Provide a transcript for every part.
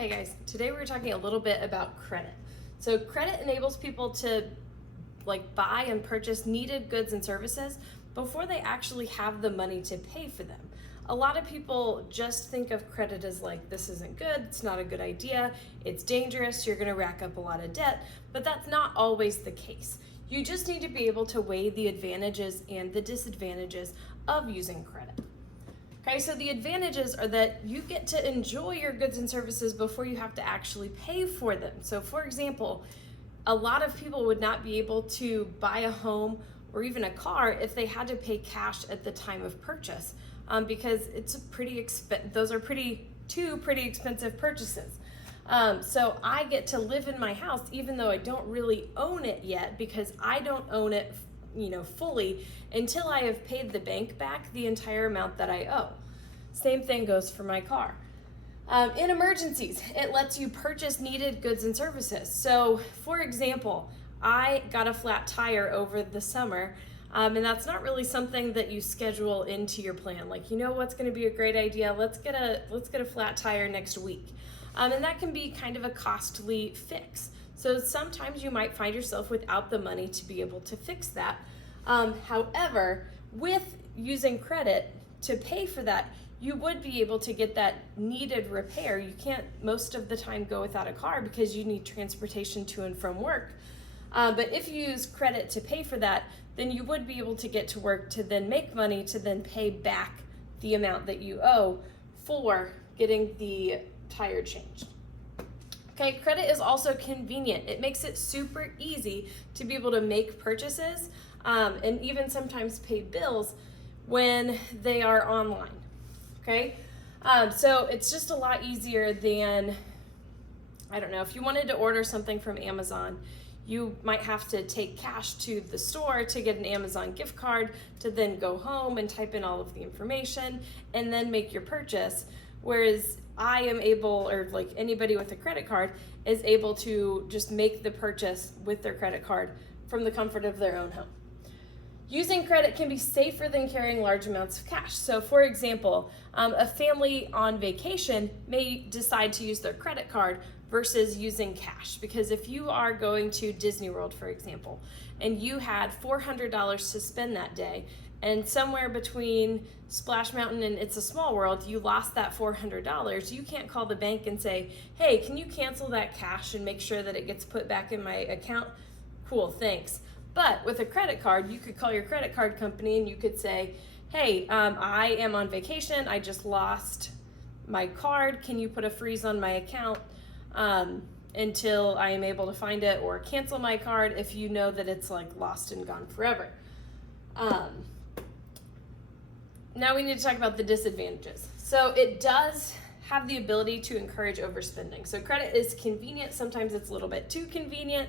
Hey guys, today we're talking a little bit about credit. So credit enables people to buy and purchase needed goods and services before they actually have the money to pay for them. A lot of people just think of credit as this isn't good, it's not a good idea, it's dangerous, you're gonna rack up a lot of debt, but that's not always the case. You just need to be able to weigh the advantages and the disadvantages of using credit. Okay, so the advantages are that you get to enjoy your goods and services before you have to actually pay for them. So for example, a lot of people would not be able to buy a home or even a car if they had to pay cash at the time of purchase, because it's those are two pretty expensive purchases. So I get to live in my house even though I don't really own it yet, because I don't own it fully until I have paid the bank back the entire amount that I owe. Same thing goes for my car. In emergencies, it lets you purchase needed goods and services. So for example, I got a flat tire over the summer, and that's not really something that you schedule into your plan. What's going to be a great idea? Let's get a flat tire next week. And that can be kind of a costly fix. So sometimes you might find yourself without the money to be able to fix that. However, with using credit to pay for that, you would be able to get that needed repair. You can't most of the time go without a car because you need transportation to and from work. But if you use credit to pay for that, then you would be able to get to work to then make money to then pay back the amount that you owe for getting the tire changed. Okay, credit is also convenient. It makes it super easy to be able to make purchases and even sometimes pay bills when they are online. Okay, so it's just a lot easier than, if you wanted to order something from Amazon, you might have to take cash to the store to get an Amazon gift card to then go home and type in all of the information and then make your purchase. Whereas I am able, or anybody with a credit card is able to just make the purchase with their credit card from the comfort of their own home. Using credit can be safer than carrying large amounts of cash. So for example, a family on vacation may decide to use their credit card versus using cash, because if you are going to Disney World, for example, and you had $400 to spend that day, and somewhere between Splash Mountain and It's a Small World, you lost that $400, you can't call the bank and say, hey, can you cancel that cash and make sure that it gets put back in my account? Cool, thanks. But with a credit card, you could call your credit card company and you could say, hey, I am on vacation, I just lost my card, can you put a freeze on my account until I am able to find it, or cancel my card if you know that it's lost and gone forever. Now we need to talk about the disadvantages. So it does have the ability to encourage overspending. So credit is convenient, sometimes it's a little bit too convenient.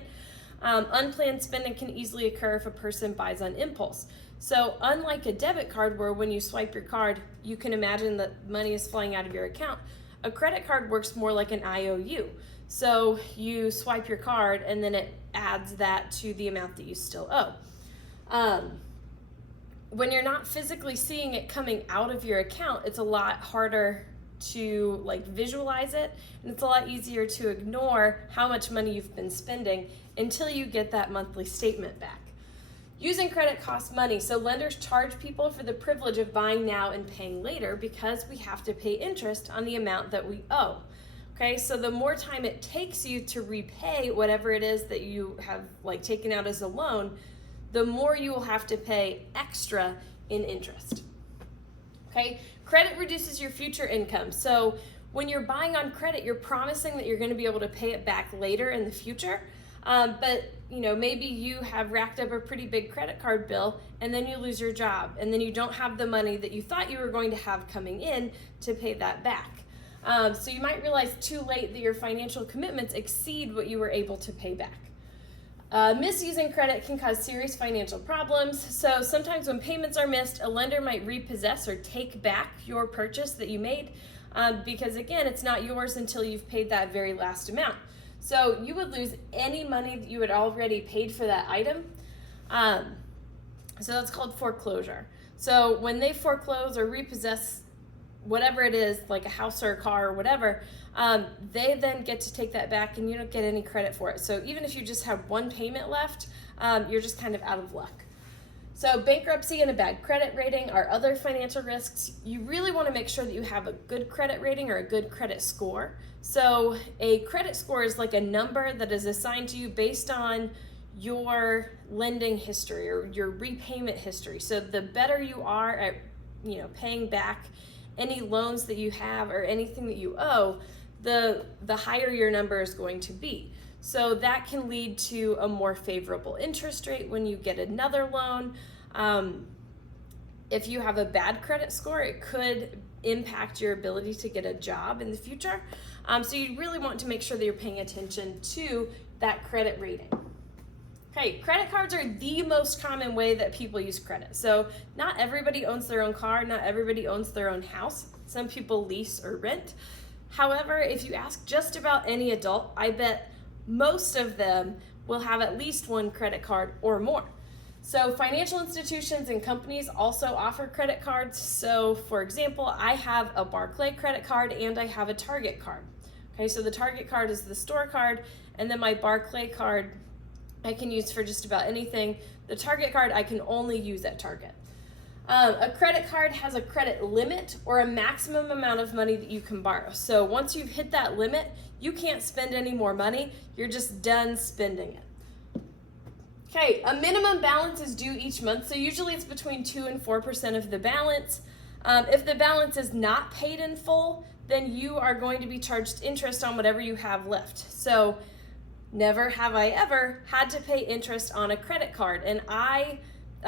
Unplanned spending can easily occur if a person buys on impulse. So unlike a debit card where when you swipe your card, you can imagine that money is flying out of your account, a credit card works more like an IOU. So you swipe your card and then it adds that to the amount that you still owe. When you're not physically seeing it coming out of your account, it's a lot harder to visualize it, and it's a lot easier to ignore how much money you've been spending until you get that monthly statement back. Using credit costs money, so lenders charge people for the privilege of buying now and paying later because we have to pay interest on the amount that we owe. Okay, so the more time it takes you to repay whatever it is that you have taken out as a loan, the more you will have to pay extra in interest. Okay, credit reduces your future income. So when you're buying on credit, you're promising that you're going to be able to pay it back later in the future. But maybe you have racked up a pretty big credit card bill and then you lose your job and then you don't have the money that you thought you were going to have coming in to pay that back. So you might realize too late that your financial commitments exceed what you were able to pay back. Misusing credit can cause serious financial problems. So sometimes when payments are missed, a lender might repossess or take back your purchase that you made because again, it's not yours until you've paid that very last amount. So you would lose any money that you had already paid for that item. So that's called foreclosure. So when they foreclose or repossess whatever it is, like a house or a car or whatever, they then get to take that back and you don't get any credit for it. So even if you just have one payment left, you're just kind of out of luck. So bankruptcy and a bad credit rating are other financial risks. You really want to make sure that you have a good credit rating or a good credit score. So a credit score is like a number that is assigned to you based on your lending history or your repayment history. So the better you are at, paying back any loans that you have or anything that you owe, the higher your number is going to be. So that can lead to a more favorable interest rate when you get another loan. If you have a bad credit score, it could impact your ability to get a job in the future. So you really want to make sure that you're paying attention to that credit rating. Okay, credit cards are the most common way that people use credit. So not everybody owns their own car, not everybody owns their own house. Some people lease or rent. However, if you ask just about any adult, I bet most of them will have at least one credit card or more. So financial institutions and companies also offer credit cards. So for example, I have a Barclay credit card and I have a Target card. Okay, so the Target card is the store card, and then my Barclay card I can use for just about anything. The Target card I can only use at Target. A credit card has a credit limit or a maximum amount of money that you can borrow. So once you've hit that limit, you can't spend any more money. You're just done spending it. Okay, a minimum balance is due each month. So usually it's between 2 and 4% of the balance. If the balance is not paid in full, then you are going to be charged interest on whatever you have left. So never have I ever had to pay interest on a credit card. And I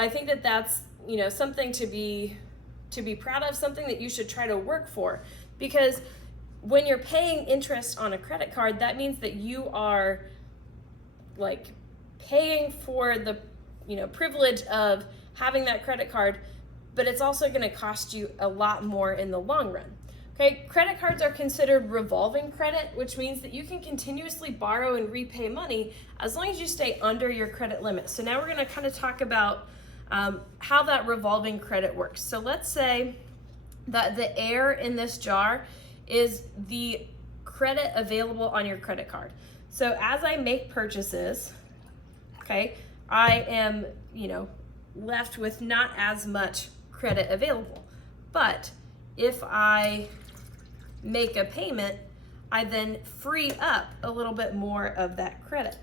think that that's something to be proud of, something that you should try to work for, because when you're paying interest on a credit card, that means that you are like paying for the privilege of having that credit card, but it's also going to cost you a lot more in the long run. Okay, credit cards are considered revolving credit, which means that you can continuously borrow and repay money as long as you stay under your credit limit. So now we're going to kind of talk about how that revolving credit works. So let's say that the air in this jar is the credit available on your credit card. So as I make purchases, okay, I am, left with not as much credit available. But if I make a payment, I then free up a little bit more of that credit.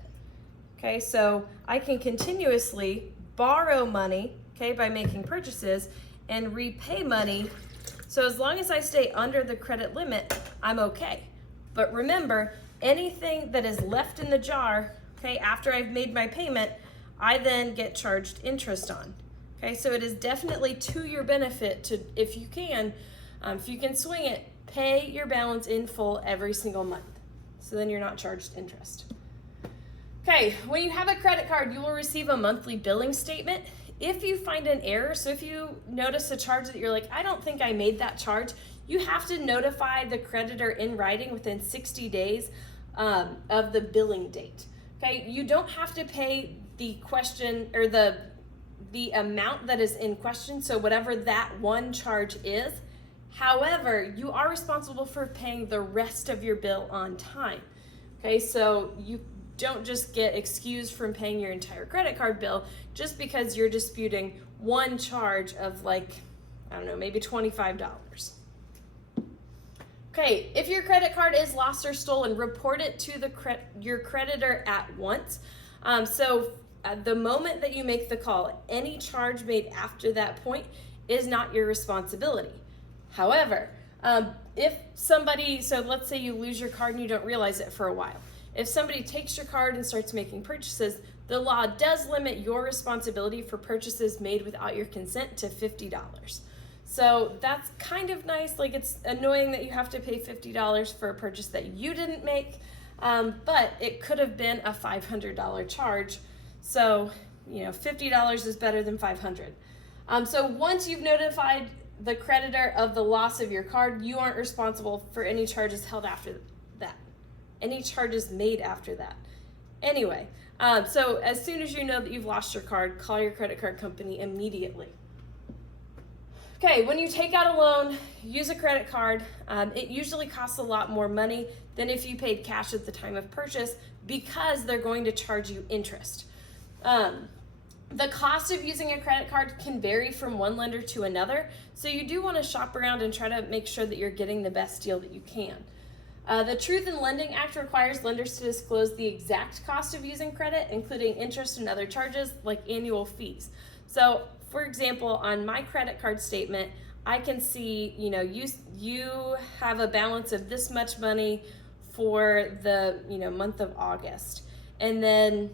Okay, so I can continuously borrow money, okay, by making purchases and repay money. So as long as I stay under the credit limit, I'm okay. But remember, anything that is left in the jar, okay, after I've made my payment, I then get charged interest on. Okay, so it is definitely to your benefit to, if you can swing it, pay your balance in full every single month. So then you're not charged interest. Okay, when you have a credit card, you will receive a monthly billing statement. If you find an error, so if you notice a charge that you're like, I don't think I made that charge, you have to notify the creditor in writing within 60 days of the billing date. Okay, you don't have to pay the question or the amount that is in question, so whatever that one charge is. However, you are responsible for paying the rest of your bill on time. Okay, so you don't just get excused from paying your entire credit card bill just because you're disputing one charge of maybe $25. Okay, if your credit card is lost or stolen, report it to your creditor at once. So at the moment that you make the call, any charge made after that point is not your responsibility. However, if somebody, so let's say you lose your card and you don't realize it for a while. If somebody takes your card and starts making purchases, the law does limit your responsibility for purchases made without your consent to $50. So that's kind of nice. Like, it's annoying that you have to pay $50 for a purchase that you didn't make, but it could have been a $500 charge. So, $50 is better than $500. So once you've notified the creditor of the loss of your card, you aren't responsible for any charges held after that. Any charges made after that. Anyway, so as soon as you know that you've lost your card, call your credit card company immediately. Okay, when you take out a loan, use a credit card, it usually costs a lot more money than if you paid cash at the time of purchase because they're going to charge you interest. The cost of using a credit card can vary from one lender to another, so you do want to shop around and try to make sure that you're getting the best deal that you can. The Truth in Lending Act requires lenders to disclose the exact cost of using credit, including interest and other charges like annual fees. So, for example, on my credit card statement, I can see, you have a balance of this much money for the, month of August. And then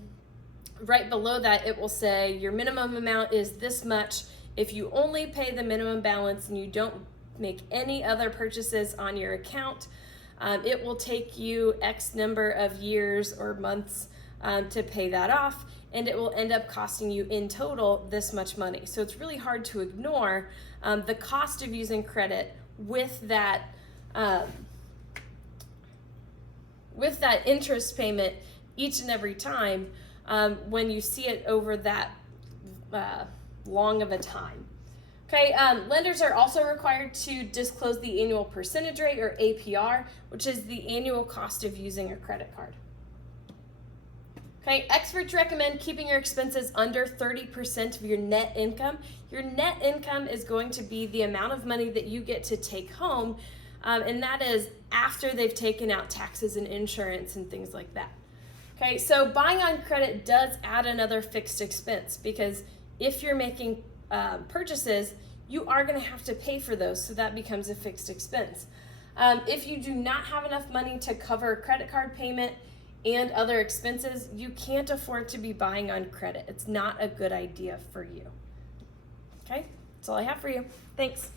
right below that, it will say your minimum amount is this much. If you only pay the minimum balance and you don't make any other purchases on your account, it will take you X number of years or months to pay that off, and it will end up costing you in total this much money. So it's really hard to ignore the cost of using credit with that interest payment each and every time when you see it over that long of a time. Okay, lenders are also required to disclose the annual percentage rate, or APR, which is the annual cost of using a credit card. Okay, experts recommend keeping your expenses under 30% of your net income. Your net income is going to be the amount of money that you get to take home, and that is after they've taken out taxes and insurance and things like that. Okay, so buying on credit does add another fixed expense, because if you're making purchases, you are going to have to pay for those, so that becomes a fixed expense. If you do not have enough money to cover a credit card payment and other expenses, you can't afford to be buying on credit. It's not a good idea for you. Okay, that's all I have for you. Thanks.